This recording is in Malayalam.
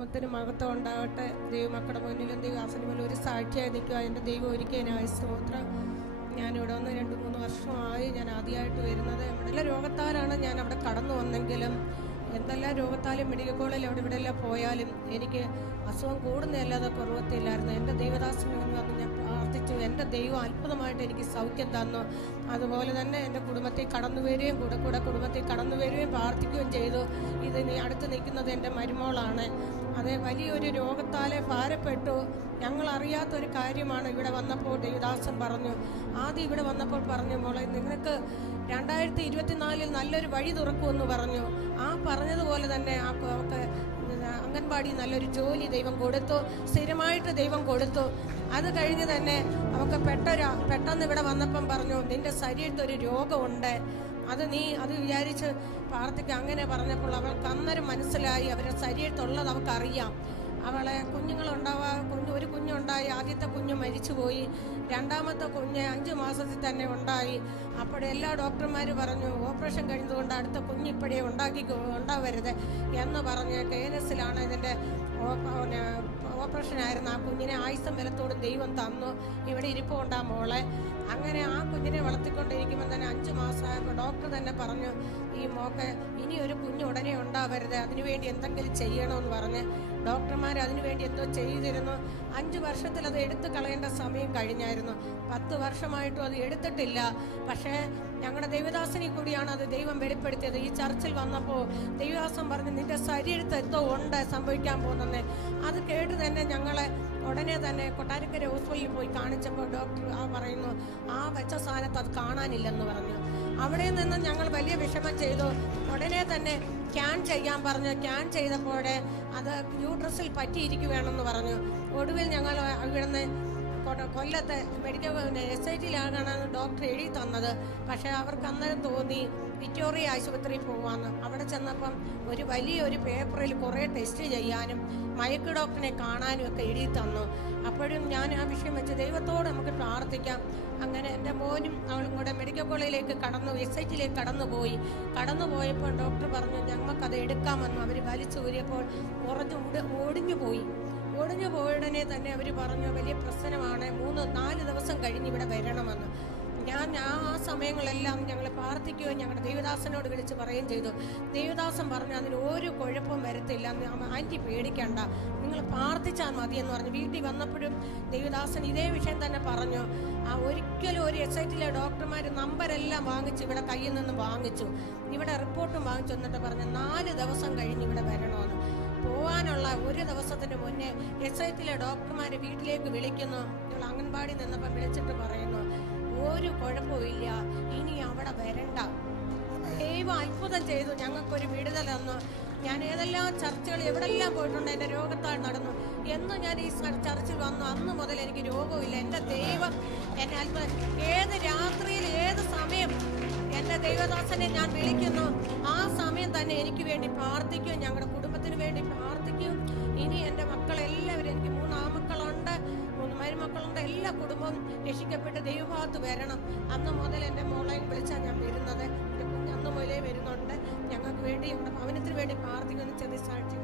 നാമത്തിന് മഹത്വം ഉണ്ടാവട്ടെ ദൈവമക്കളുടെ മുന്നിലും ദൈവാസന മുന്നിൽ ഒരു സാക്ഷിയായി നിൽക്കുക. എന്റെ ദൈവം ഒരിക്കലായി സ്തോത്രം ഞാനിവിടെ വന്ന് രണ്ട് മൂന്ന് വർഷമായി ഞാൻ ആദ്യമായിട്ട് വരുന്നത്. നമ്മുടെ രോഗത്താലാണ് ഞാൻ അവിടെ കടന്നു വന്നെങ്കിലും എന്തെല്ലാം രോഗത്താലും മെഡിക്കൽ കോളേജിൽ അവിടെ ഇവിടെ എല്ലാം പോയാലും എനിക്ക് അസുഖം കൂടുന്നതല്ലാതെ കുറവത്തില്ലായിരുന്നു. എന്റെ ദൈവദാസിനെ മുന്നിൽ വന്ന് ഞാൻ പ്രാർത്ഥിച്ചു. എന്റെ ദൈവം അത്ഭുതമായിട്ട് എനിക്ക് സൗഖ്യം തന്നു. അതുപോലെ തന്നെ എന്റെ കുടുംബത്തിൽ കടന്നു വരികയും കൂടെ കൂടെ കുടുംബത്തിൽ കടന്നു വരികയും പ്രാർത്ഥിക്കുകയും ചെയ്തു. ഇത് അടുത്ത് നിൽക്കുന്നത് എന്റെ മരുമോളാണ്. അത് വലിയൊരു രോഗത്താലെ ഭാരപ്പെട്ടു. ഞങ്ങൾ അറിയാത്തൊരു കാര്യമാണ് ഇവിടെ വന്നപ്പോൾ ദേവദാസൻ പറഞ്ഞു ആദ്യം ഇവിടെ വന്നപ്പോൾ പറഞ്ഞു മോളെ നിങ്ങൾക്ക് രണ്ടായിരത്തി ഇരുപത്തിനാലിൽ നല്ലൊരു വഴി തുറക്കുമെന്ന് പറഞ്ഞു. ആ പറഞ്ഞതുപോലെ തന്നെ ആ അംഗൻവാടി നല്ലൊരു ജോലി ദൈവം കൊടുത്തു സ്ഥിരമായിട്ട് ദൈവം കൊടുത്തു. അത് കഴിഞ്ഞ് തന്നെ അവൾക്ക് പെട്ടൊരു പെട്ടെന്ന് ഇവിടെ വന്നപ്പം പറഞ്ഞു നിന്റെ ശരീരത്തൊരു രോഗമുണ്ട്. അത് നീ അത് വിചാരിച്ച് പ്രാർത്ഥിക്കുക അങ്ങനെ പറഞ്ഞപ്പോൾ അവൾക്ക് അന്നേരം മനസ്സിലായി അവരുടെ ശരീരത്തുള്ളത് അവൾക്കറിയാം. അവളെ കുഞ്ഞുങ്ങളുണ്ടാവാ കുഞ്ഞ് ഒരു കുഞ്ഞുണ്ടായി ആദ്യത്തെ കുഞ്ഞ് മരിച്ചുപോയി രണ്ടാമത്തെ കുഞ്ഞ് അഞ്ച് മാസത്തിൽ തന്നെ ഉണ്ടായി. അപ്പോൾ എല്ലാ ഡോക്ടർമാരും പറഞ്ഞു ഓപ്പറേഷൻ കഴിഞ്ഞതുകൊണ്ട് അടുത്ത കുഞ്ഞ് ഇപ്പോഴേ ഉണ്ടാക്കി ഉണ്ടാവരുത് എന്ന് പറഞ്ഞ് കെ എൻ എസിലാണ് ഇതിന്റെ ഓപ്പറേഷൻ ആയിരുന്നു ആ കുഞ്ഞിനെ ആയുസം ബലത്തോടും ദൈവം തന്നു. ഇവിടെ ഇരിപ്പുണ്ടാ മോളെ. അങ്ങനെ ആ കുഞ്ഞിനെ വളർത്തിക്കൊണ്ടിരിക്കുമ്പോൾ തന്നെ അഞ്ച് മാസമായപ്പോൾ ഡോക്ടർ തന്നെ പറഞ്ഞു ഈ മോക്ക് ഇനി ഒരു കുഞ്ഞ് ഉടനെ ഉണ്ടാവരുത്. അതിനുവേണ്ടി എന്തെങ്കിലും ചെയ്യണമെന്ന് പറഞ്ഞ് ഡോക്ടർമാർ അതിനുവേണ്ടി എന്തോ ചെയ്തിരുന്നു. അഞ്ച് വർഷത്തിൽ അത് എടുത്തു കളയേണ്ട സമയം കഴിഞ്ഞായിരുന്നു. പത്ത് വർഷമായിട്ടും അത് എടുത്തിട്ടില്ല. പക്ഷേ ഞങ്ങളുടെ ദൈവദാസനെ കൂടിയാണ് അത് ദൈവം വെളിപ്പെടുത്തിയത്. ഈ ചർച്ചിൽ വന്നപ്പോൾ ദൈവദാസൻ പറഞ്ഞു നിന്റെ ശരീരത്ത് എന്തോ ഉണ്ട് സംഭവിക്കാൻ പോകുന്നത് അത് കേട്ട് തന്നെ ഞങ്ങളെ ഉടനെ തന്നെ കൊട്ടാരക്കര ഹോസ്പിറ്റലിൽ പോയി കാണിച്ചപ്പോൾ ഡോക്ടർ ആ പറയുന്നു ആ വെച്ച സാധനത്ത് അത് കാണാനില്ലെന്ന് പറഞ്ഞു. അവിടെ നിന്ന് ഞങ്ങൾ വലിയ വിഷമം ചെയ്തു. ഉടനെ തന്നെ ക്യാൻ ചെയ്യാൻ പറഞ്ഞു. ക്യാൻ ചെയ്തപ്പോഴേ അത് യൂട്രസിൽ പറ്റിയിരിക്കുകയാണെന്ന് പറഞ്ഞു. ഒടുവിൽ ഞങ്ങൾ ഇവിടുന്ന് കൊ- കൊല്ലത്ത് മെഡിക്കൽ എസ് ഐ ടിയിലാണ് ഡോക്ടർ എഴുതി തന്നത്. പക്ഷേ അവർക്ക് അന്നേരം തോന്നി വിക്ടോറിയ ആശുപത്രിയിൽ പോകാമെന്ന് അവിടെ ചെന്നപ്പം ഒരു വലിയൊരു പേപ്പറിൽ കുറേ ടെസ്റ്റ് ചെയ്യാനും മയക്ക് ഡോക്ടറിനെ കാണാനും ഒക്കെ എഴുതി തന്നു. അപ്പോഴും ഞാൻ ആ വിഷയം വെച്ച് ദൈവത്തോട് നമുക്ക് പ്രാർത്ഥിക്കാം. അങ്ങനെ എന്റെ മോനും അവളും കൂടെ മെഡിക്കൽ കോളേജിലേക്ക് കടന്നു എസ് ഐ ടിയിലേക്ക് കടന്നു പോയി കടന്നു പോയപ്പോൾ ഡോക്ടർ പറഞ്ഞു ഞങ്ങൾക്കത് എടുക്കാമെന്ന്. അവർ വലിച്ചു ഊരിയപ്പോൾ ഉറഞ്ഞു ഓടിഞ്ഞു പോയി ഒടിഞ്ഞു പോയടനെ തന്നെ അവർ പറഞ്ഞു വലിയ പ്രശ്നമാണ്. മൂന്ന് നാല് ദിവസം കഴിഞ്ഞ് ഇവിടെ വരണമെന്ന്. ഞാൻ ആ സമയങ്ങളെല്ലാം ഞങ്ങൾ പ്രാർത്ഥിക്കുകയും ഞങ്ങളുടെ ദേവദാസനോട് വിളിച്ച് പറയുകയും ചെയ്തു. ദേവദാസൻ പറഞ്ഞു അതിന് ഒരു കുഴപ്പവും വരത്തില്ല. ആന്റി പേടിക്കണ്ട. നിങ്ങൾ പ്രാർത്ഥിച്ചാൽ മതി എന്ന് പറഞ്ഞു. വീട്ടിൽ വന്നപ്പോഴും ദേവദാസൻ ഇതേ വിഷയം തന്നെ പറഞ്ഞു. ആ ഒരിക്കലും ഒരു എസ് ഐ ടിയിലെ ഡോക്ടർമാർ നമ്പരെല്ലാം വാങ്ങിച്ച് ഇവിടെ കയ്യിൽ നിന്ന് വാങ്ങിച്ചു. ഇവിടെ റിപ്പോർട്ടും വാങ്ങിച്ചു എന്നിട്ട് പറഞ്ഞു നാല് ദിവസം കഴിഞ്ഞ് ഇവിടെ വരണമെന്ന്. പോവാനുള്ള ഒരു ദിവസത്തിന് മുന്നേ എസ് ഐ ടിയിലെ ഡോക്ടർമാരെ വീട്ടിലേക്ക് വിളിക്കുന്നു. ഞങ്ങൾ അംഗൻവാടി നിന്നപ്പോൾ വിളിച്ചിട്ട് പറയുന്നു ഒരു കുഴപ്പമില്ല ഇനി അവിടെ വരണ്ട. ദൈവം അത്ഭുതം ചെയ്തു. ഞങ്ങൾക്കൊരു വിടുതൽ തന്നു. ഞാൻ ഏതെല്ലാം ചർച്ചകൾ എവിടെല്ലാം പോയിട്ടുണ്ട് എന്റെ രോഗത്താൽ നടന്നു. എന്നും ഞാൻ ഈ ചർച്ചിൽ വന്നു. അന്ന് മുതൽ എനിക്ക് രോഗമില്ല എന്റെ ദൈവം എന്നെ അത്ഭുതം ഏത് രാത്രിയിൽ ഏത് സമയം എന്റെ ദൈവദാസനെ ഞാൻ വിളിക്കുന്നു ആ സമയം തന്നെ എനിക്ക് വേണ്ടി പ്രാർത്ഥിക്കും. ഞങ്ങളുടെ കുടുംബത്തിന് വേണ്ടി പ്രാർത്ഥിക്കും. ഇനി എന്റെ മക്കളെല്ലാവരും എനിക്ക് മൂന്ന് ആമക്കളുണ്ട് മൂന്ന് മരുമക്കളുണ്ട് എല്ലാ കുടുംബവും രക്ഷിക്കപ്പെട്ട് ദൈവഭാഗത്ത് വരണം. അന്ന് മുതൽ എന്റെ മോളെ വിളിച്ചാൽ ഞാൻ വരുന്നത്. അന്ന് മുതലേ വരുന്നുണ്ട്. ഞങ്ങൾക്ക് വേണ്ടി ഞങ്ങളുടെ ഭവനത്തിന് വേണ്ടി പ്രാർത്ഥിക്കുന്നു. ചെറിയ സാക്ഷി